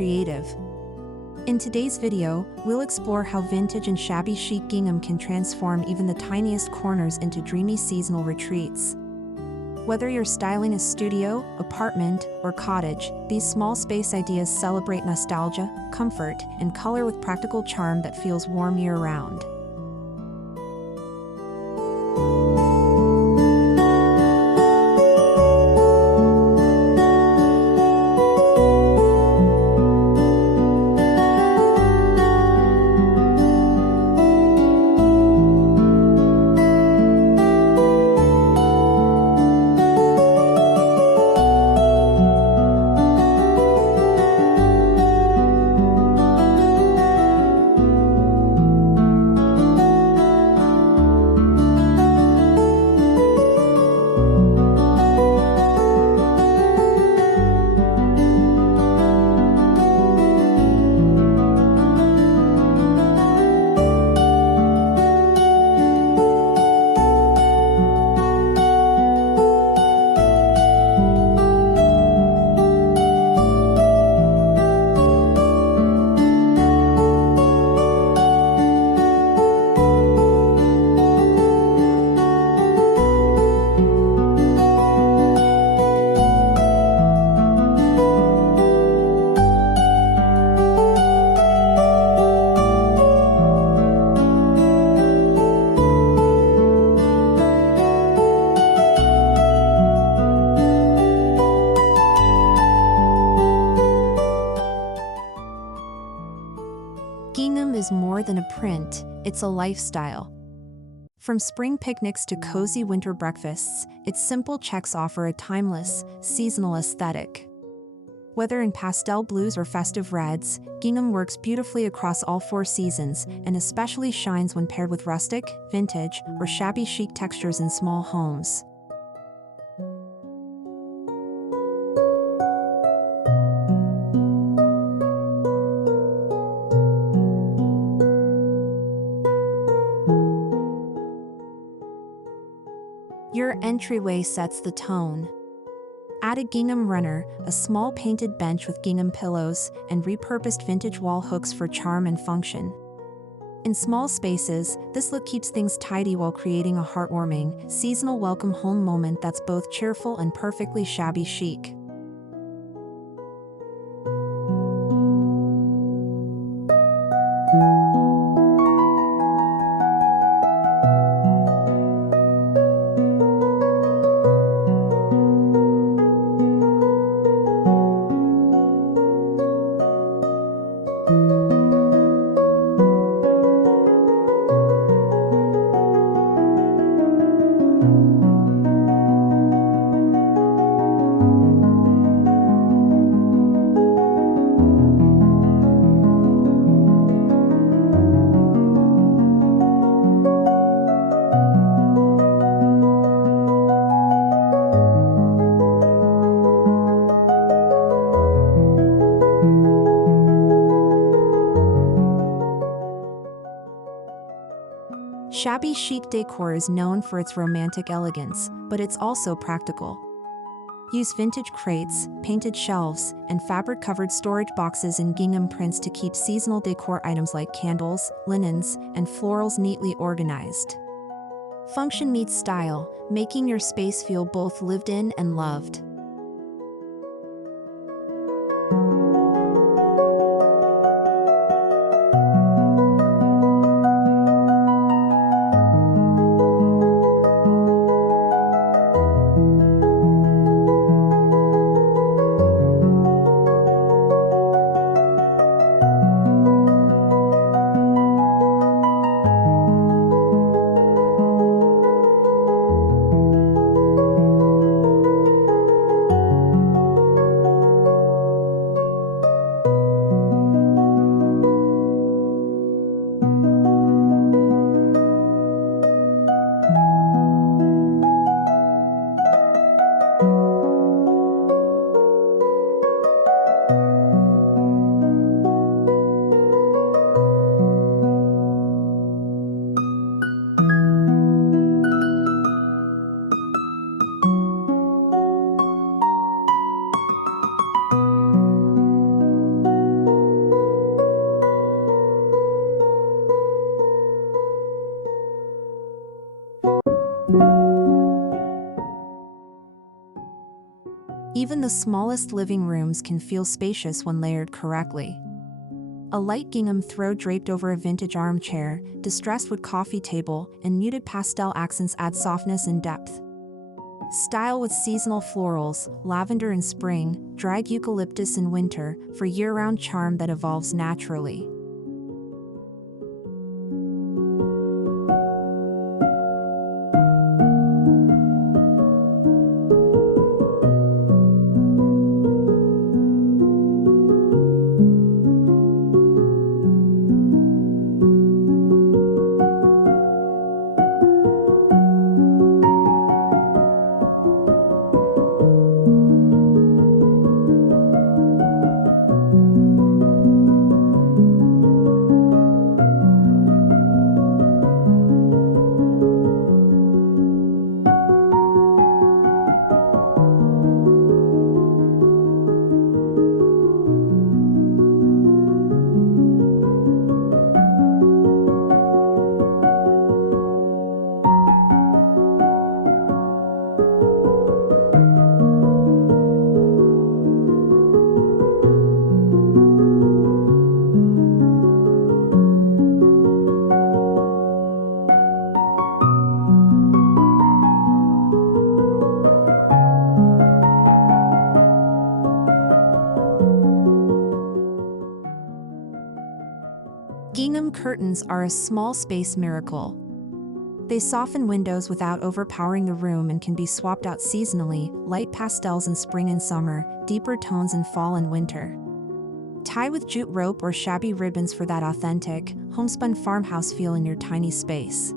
creative. In today's video, we'll explore how vintage and shabby chic gingham can transform even the tiniest corners into dreamy seasonal retreats. Whether you're styling a studio, apartment, or cottage, these small space ideas celebrate nostalgia, comfort, and color with practical charm that feels warm year-round. Gingham is more than a print, it's a lifestyle. From spring picnics to cozy winter breakfasts, its simple checks offer a timeless, seasonal aesthetic. Whether in pastel blues or festive reds, gingham works beautifully across all 4 seasons and especially shines when paired with rustic, vintage, or shabby chic textures in small homes. Your entryway sets the tone. Add a gingham runner, a small painted bench with gingham pillows, and repurposed vintage wall hooks for charm and function. In small spaces, this look keeps things tidy while creating a heartwarming, seasonal welcome home moment that's both cheerful and perfectly shabby chic. Shabby chic decor is known for its romantic elegance, but it's also practical. Use vintage crates, painted shelves, and fabric-covered storage boxes in gingham prints to keep seasonal decor items like candles, linens, and florals neatly organized. Function meets style, making your space feel both lived in and loved. Even the smallest living rooms can feel spacious when layered correctly. A light gingham throw draped over a vintage armchair, distressed wood coffee table, and muted pastel accents add softness and depth. Style with seasonal florals, lavender in spring, dried eucalyptus in winter, for year-round charm that evolves naturally. Gingham curtains are a small space miracle. They soften windows without overpowering the room and can be swapped out seasonally, light pastels in spring and summer, deeper tones in fall and winter. Tie with jute rope or shabby ribbons for that authentic, homespun farmhouse feel in your tiny space.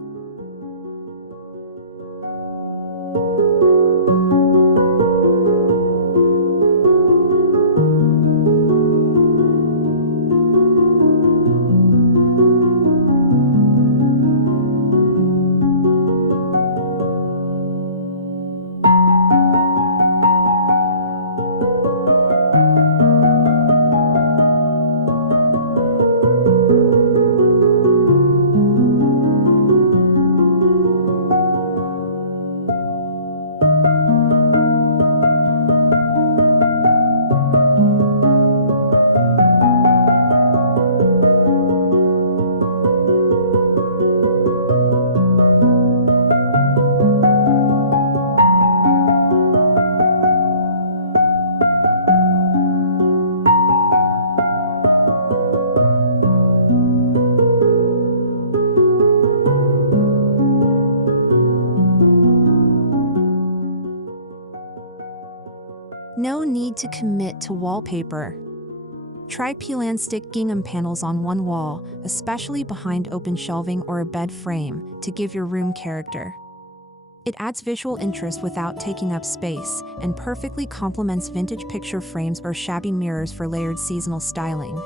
No need to commit to wallpaper. Try peel and stick gingham panels on one wall, especially behind open shelving or a bed frame, to give your room character. It adds visual interest without taking up space, and perfectly complements vintage picture frames or shabby mirrors for layered seasonal styling.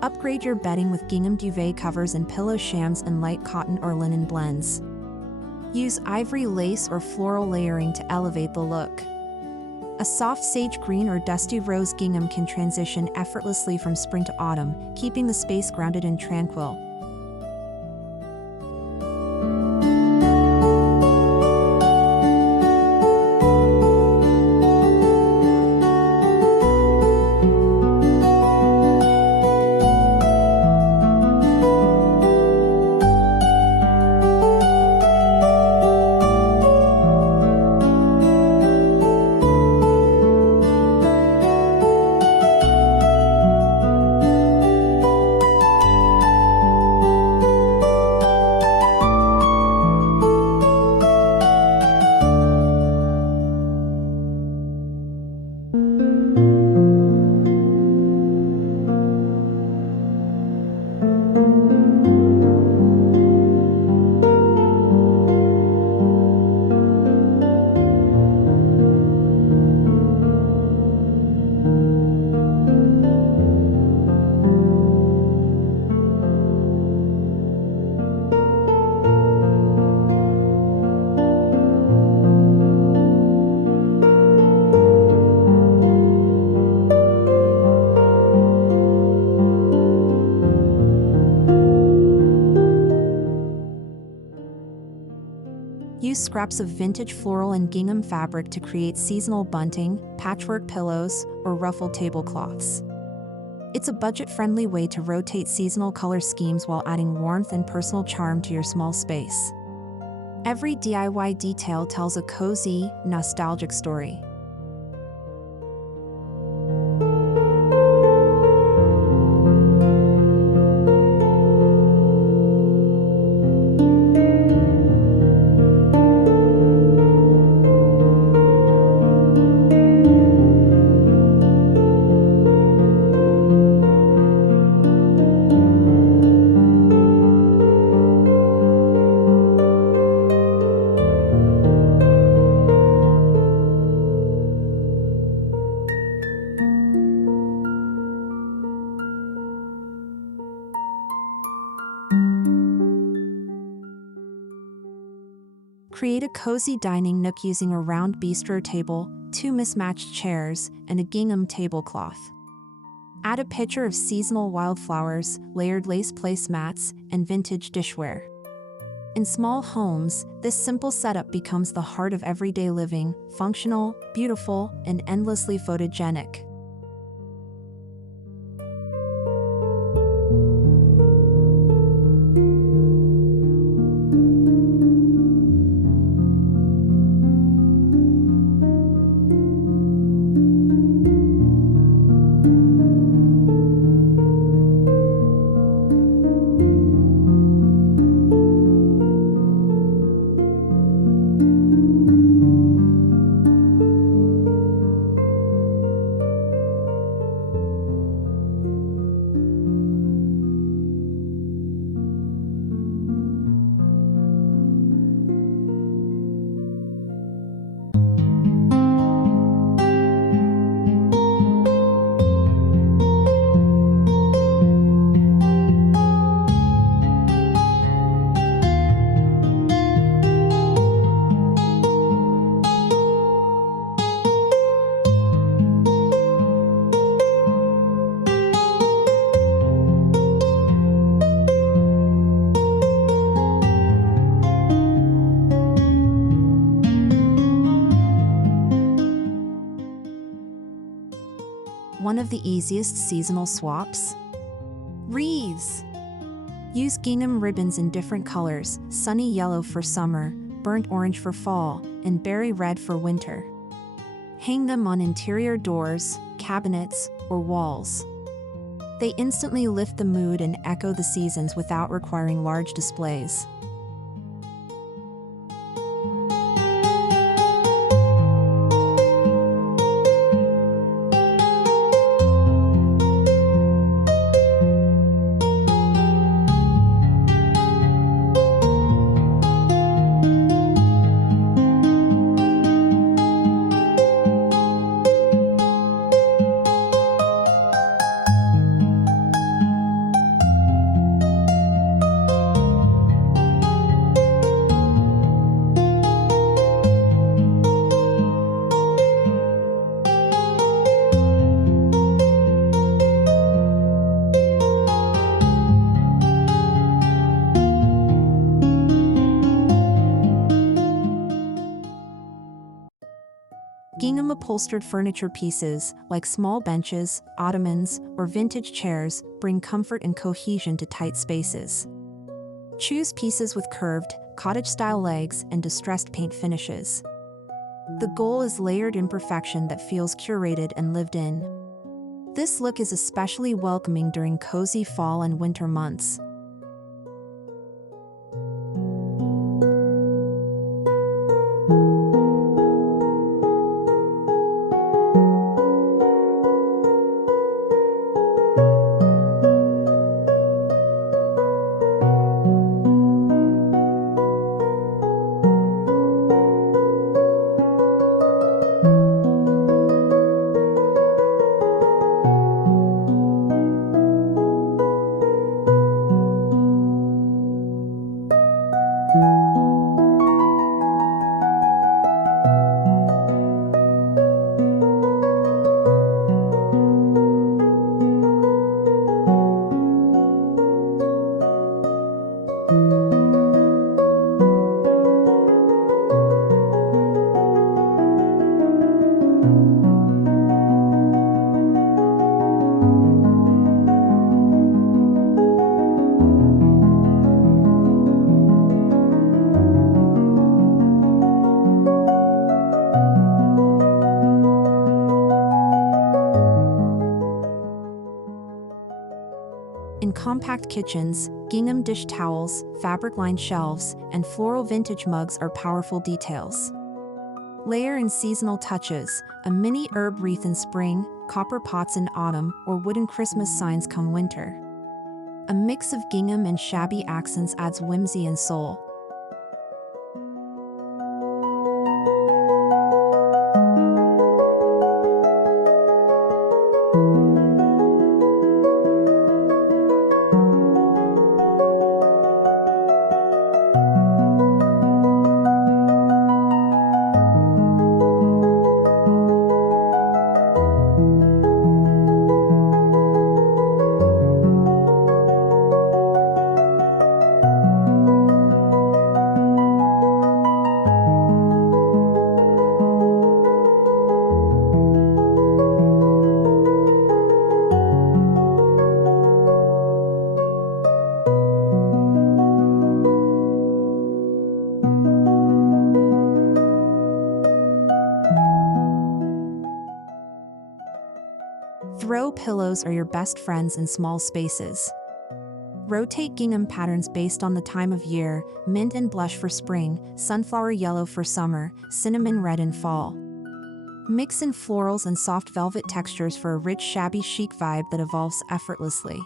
Upgrade your bedding with gingham duvet covers and pillow shams and light cotton or linen blends. Use ivory lace or floral layering to elevate the look. A soft sage green or dusty rose gingham can transition effortlessly from spring to autumn, keeping the space grounded and tranquil. Use scraps of vintage floral and gingham fabric to create seasonal bunting, patchwork pillows, or ruffled tablecloths. It's a budget-friendly way to rotate seasonal color schemes while adding warmth and personal charm to your small space. Every DIY detail tells a cozy, nostalgic story. Create a cozy dining nook using a round bistro table, 2 mismatched chairs, and a gingham tablecloth. Add a pitcher of seasonal wildflowers, layered lace placemats, and vintage dishware. In small homes, this simple setup becomes the heart of everyday living, functional, beautiful, and endlessly photogenic. One of the easiest seasonal swaps? Wreaths! Use gingham ribbons in different colors, sunny yellow for summer, burnt orange for fall, and berry red for winter. Hang them on interior doors, cabinets, or walls. They instantly lift the mood and echo the seasons without requiring large displays. Gingham upholstered furniture pieces, like small benches, ottomans, or vintage chairs, bring comfort and cohesion to tight spaces. Choose pieces with curved, cottage-style legs and distressed paint finishes. The goal is layered imperfection that feels curated and lived in. This look is especially welcoming during cozy fall and winter months. In compact kitchens, gingham dish towels, fabric-lined shelves, and floral vintage mugs are powerful details. Layer in seasonal touches, a mini herb wreath in spring, copper pots in autumn, or wooden Christmas signs come winter. A mix of gingham and shabby accents adds whimsy and soul. Throw pillows are your best friends in small spaces. Rotate gingham patterns based on the time of year, mint and blush for spring, sunflower yellow for summer, cinnamon red in fall. Mix in florals and soft velvet textures for a rich shabby chic vibe that evolves effortlessly.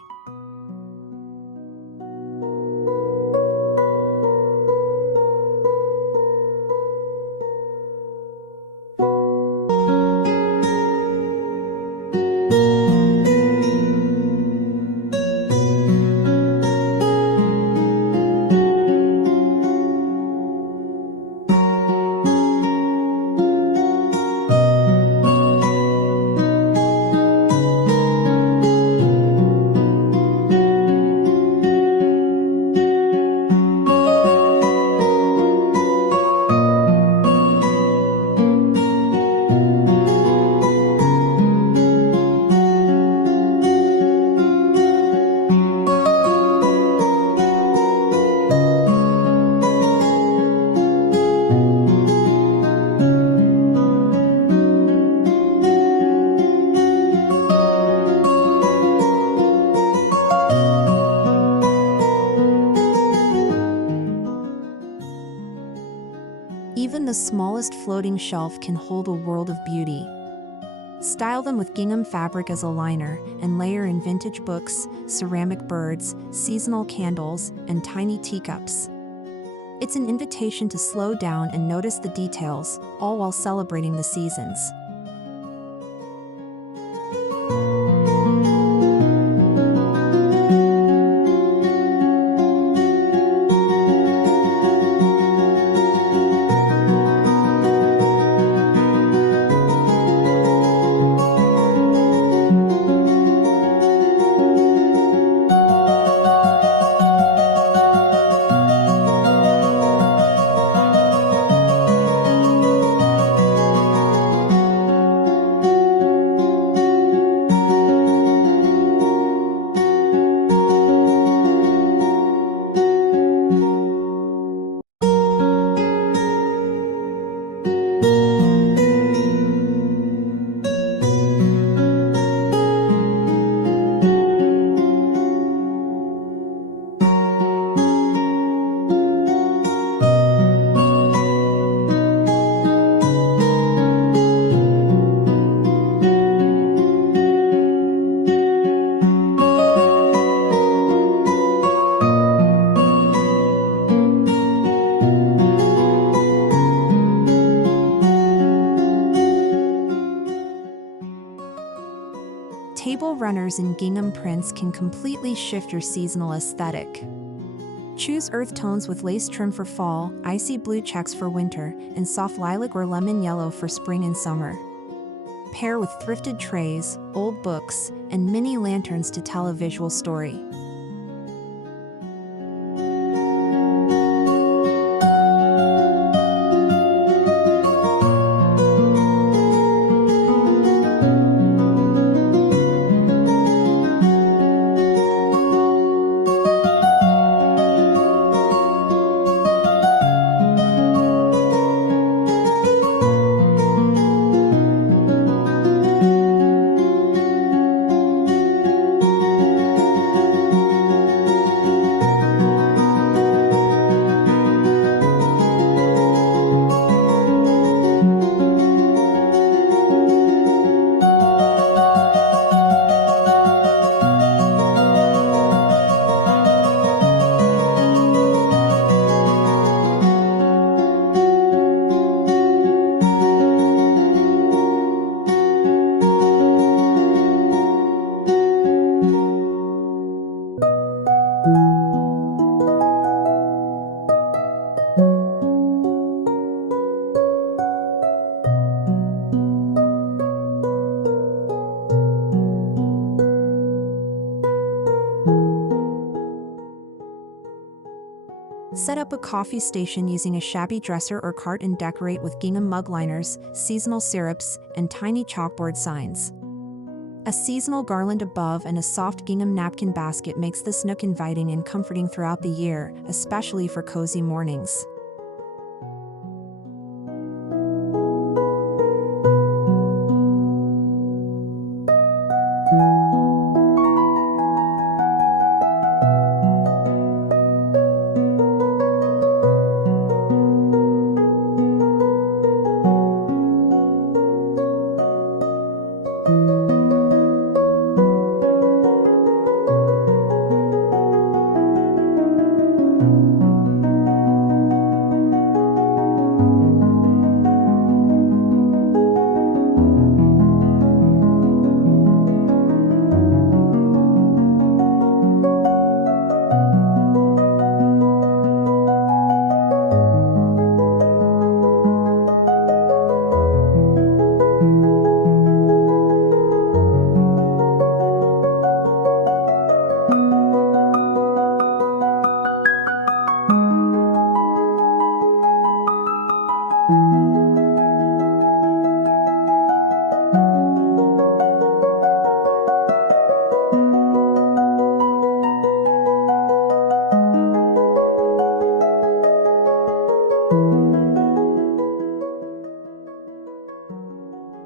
Even the smallest floating shelf can hold a world of beauty. Style them with gingham fabric as a liner and layer in vintage books, ceramic birds, seasonal candles, and tiny teacups. It's an invitation to slow down and notice the details, all while celebrating the seasons. Table runners in gingham prints can completely shift your seasonal aesthetic. Choose earth tones with lace trim for fall, icy blue checks for winter, and soft lilac or lemon yellow for spring and summer. Pair with thrifted trays, old books, and mini lanterns to tell a visual story. Set up a coffee station using a shabby dresser or cart and decorate with gingham mug liners, seasonal syrups, and tiny chalkboard signs. A seasonal garland above and a soft gingham napkin basket makes this nook inviting and comforting throughout the year, especially for cozy mornings.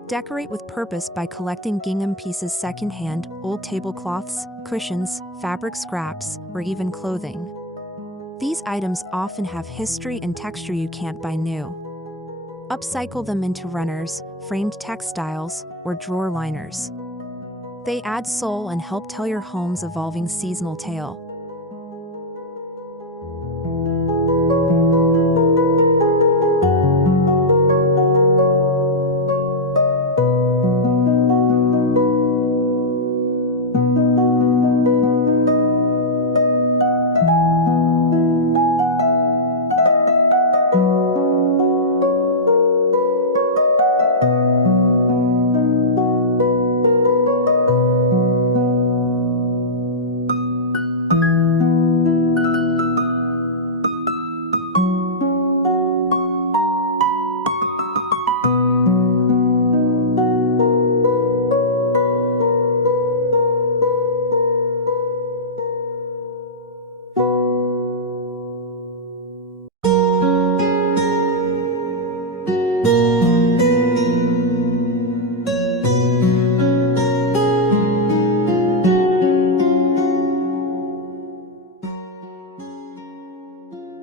Decorate with purpose by collecting gingham pieces secondhand, old tablecloths, cushions, fabric scraps, or even clothing. These items often have history and texture you can't buy new. Upcycle them into runners, framed textiles, or drawer liners. They add soul and help tell your home's evolving seasonal tale.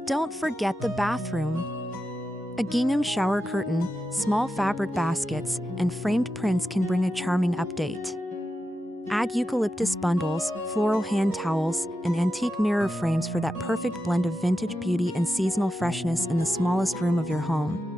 Don't forget the bathroom. A gingham shower curtain, small fabric baskets, and framed prints can bring a charming update. Add eucalyptus bundles, floral hand towels, and antique mirror frames for that perfect blend of vintage beauty and seasonal freshness in the smallest room of your home.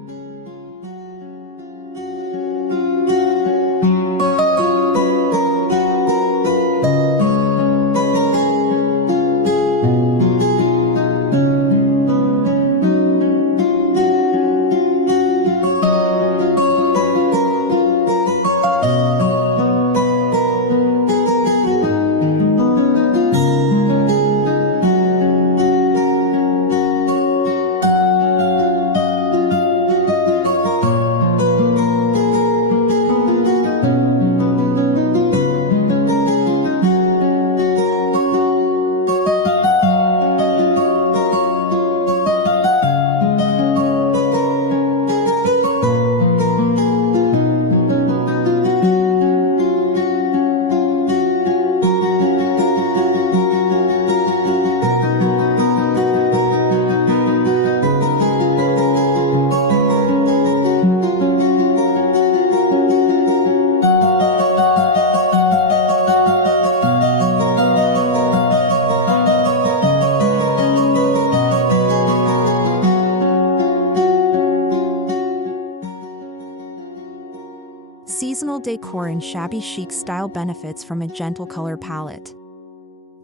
Seasonal decor and shabby chic style benefits from a gentle color palette.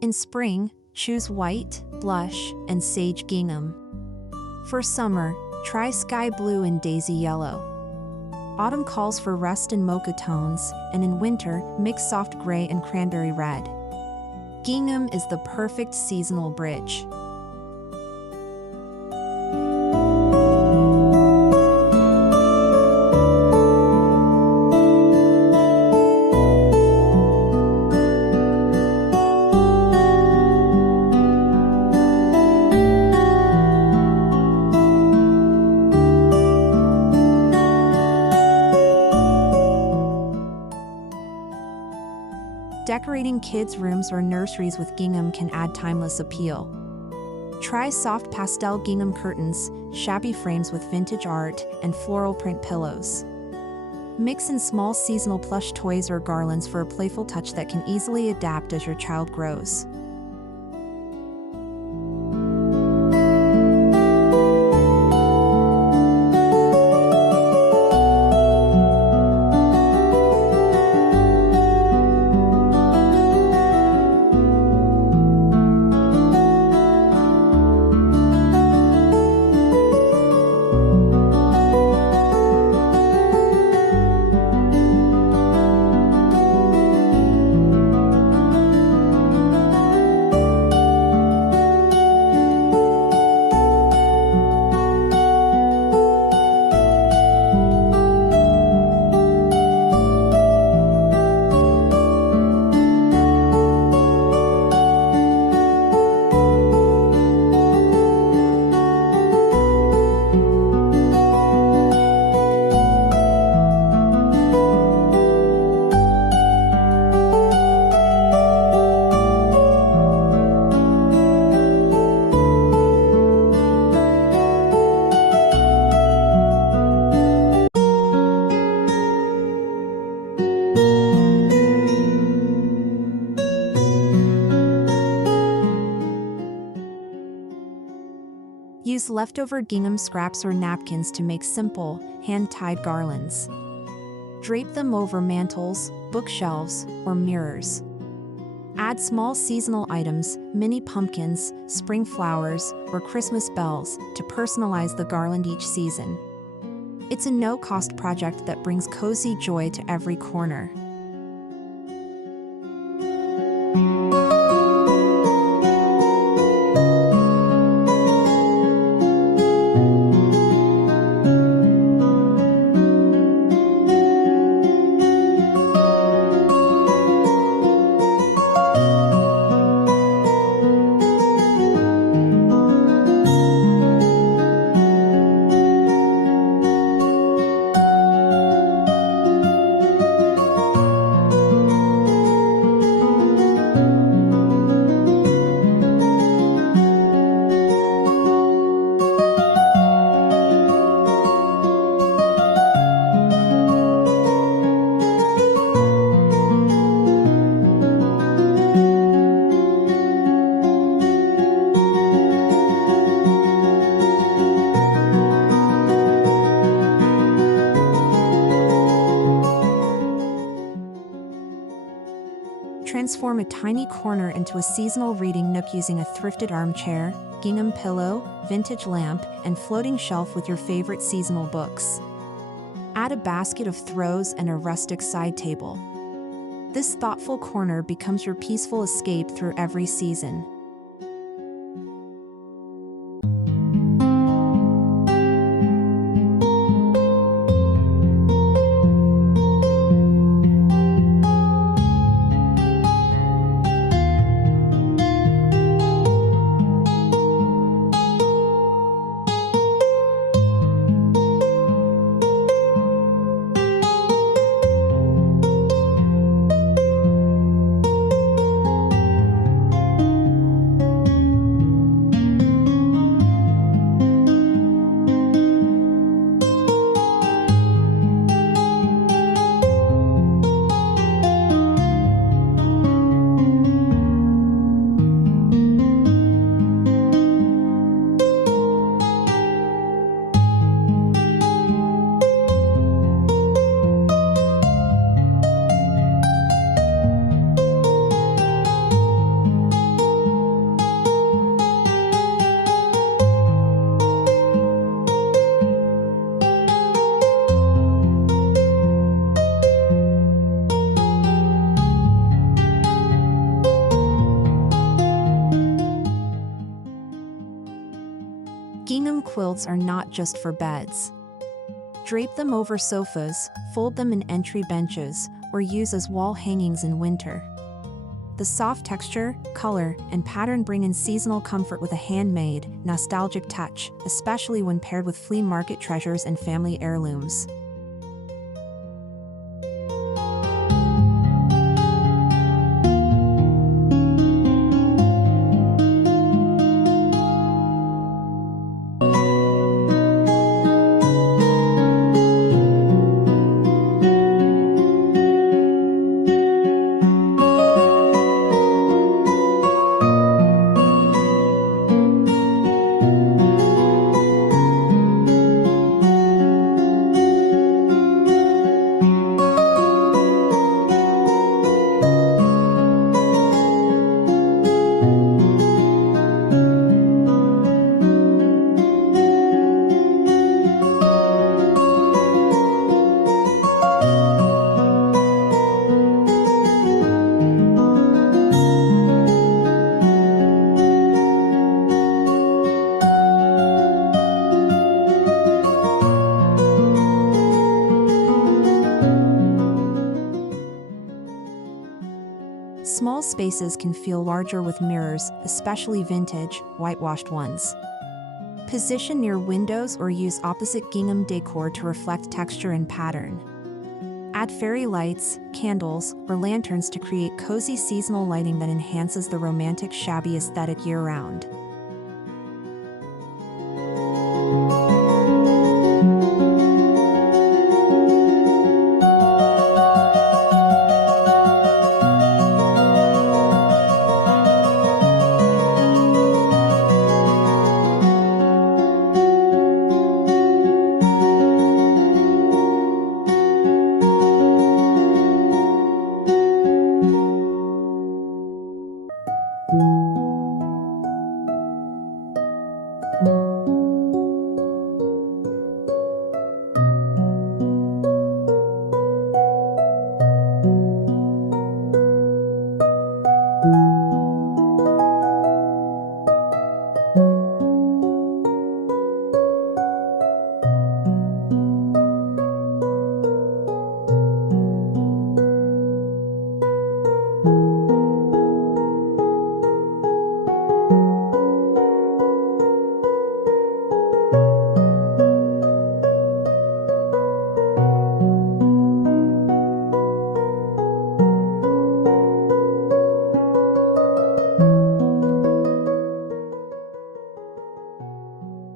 In spring, choose white, blush, and sage gingham. For summer, try sky blue and daisy yellow. Autumn calls for rust and mocha tones, and in winter, mix soft gray and cranberry red. Gingham is the perfect seasonal bridge. Decorating kids' rooms or nurseries with gingham can add timeless appeal. Try soft pastel gingham curtains, shabby frames with vintage art, and floral print pillows. Mix in small seasonal plush toys or garlands for a playful touch that can easily adapt as your child grows. Use leftover gingham scraps or napkins to make simple, hand-tied garlands. Drape them over mantels, bookshelves, or mirrors. Add small seasonal items, mini pumpkins, spring flowers, or Christmas bells to personalize the garland each season. It's a no-cost project that brings cozy joy to every corner. Transform a tiny corner into a seasonal reading nook using a thrifted armchair, gingham pillow, vintage lamp, and floating shelf with your favorite seasonal books. Add a basket of throws and a rustic side table. This thoughtful corner becomes your peaceful escape through every season. Gingham quilts are not just for beds. Drape them over sofas, fold them in entry benches, or use as wall hangings in winter. The soft texture, color, and pattern bring in seasonal comfort with a handmade, nostalgic touch, especially when paired with flea market treasures and family heirlooms. spaces can feel larger with mirrors, especially vintage, whitewashed ones. Position near windows or use opposite gingham decor to reflect texture and pattern. Add fairy lights, candles, or lanterns to create cozy seasonal lighting that enhances the romantic shabby aesthetic year-round.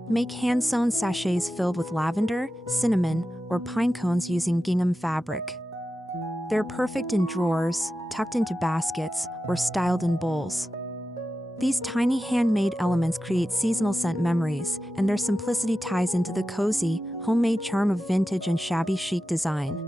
Make hand-sewn sachets filled with lavender, cinnamon, or pine cones using gingham fabric. They're perfect in drawers, tucked into baskets, or styled in bowls. These tiny handmade elements create seasonal scent memories, and their simplicity ties into the cozy, homemade charm of vintage and shabby chic design.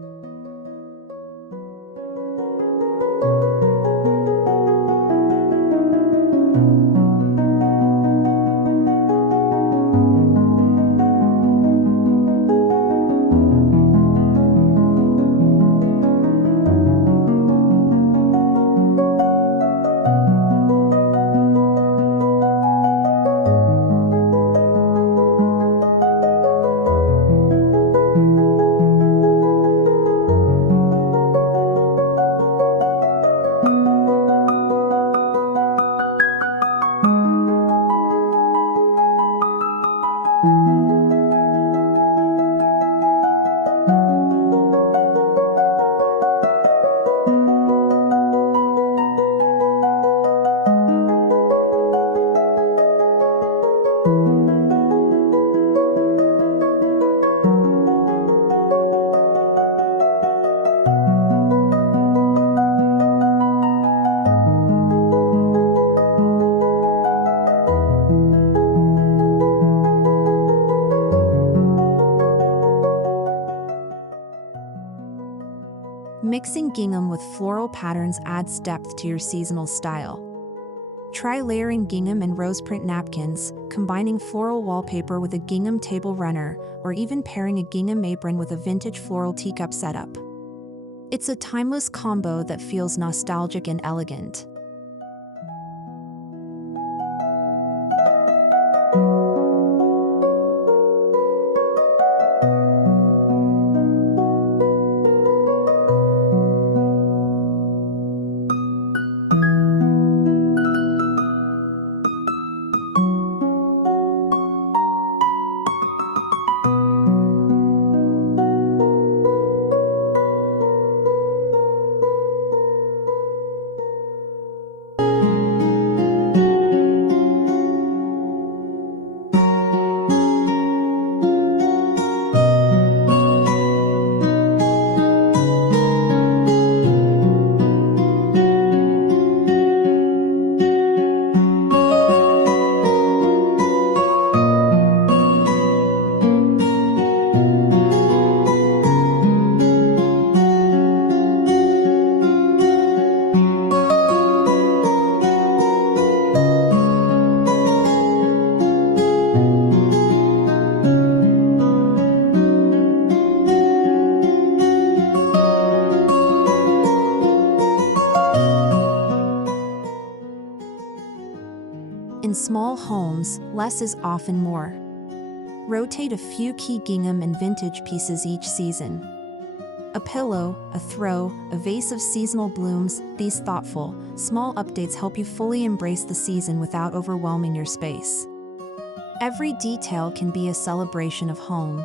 Mixing gingham with floral patterns adds depth to your seasonal style. Try layering gingham and rose print napkins, combining floral wallpaper with a gingham table runner, or even pairing a gingham apron with a vintage floral teacup setup. It's a timeless combo that feels nostalgic and elegant. In small homes, less is often more. Rotate a few key gingham and vintage pieces each season. A pillow, a throw, a vase of seasonal blooms, these thoughtful, small updates help you fully embrace the season without overwhelming your space. Every detail can be a celebration of home.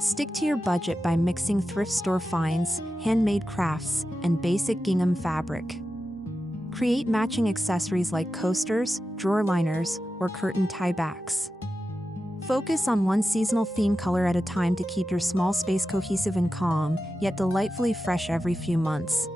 Stick to your budget by mixing thrift store finds, handmade crafts, and basic gingham fabric. Create matching accessories like coasters, drawer liners, or curtain tiebacks. Focus on one seasonal theme color at a time to keep your small space cohesive and calm, yet delightfully fresh every few months.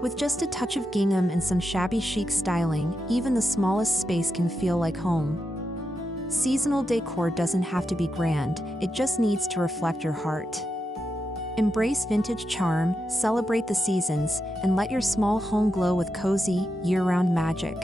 With just a touch of gingham and some shabby chic styling, even the smallest space can feel like home. Seasonal decor doesn't have to be grand, it just needs to reflect your heart. Embrace vintage charm, celebrate the seasons, and let your small home glow with cozy, year-round magic.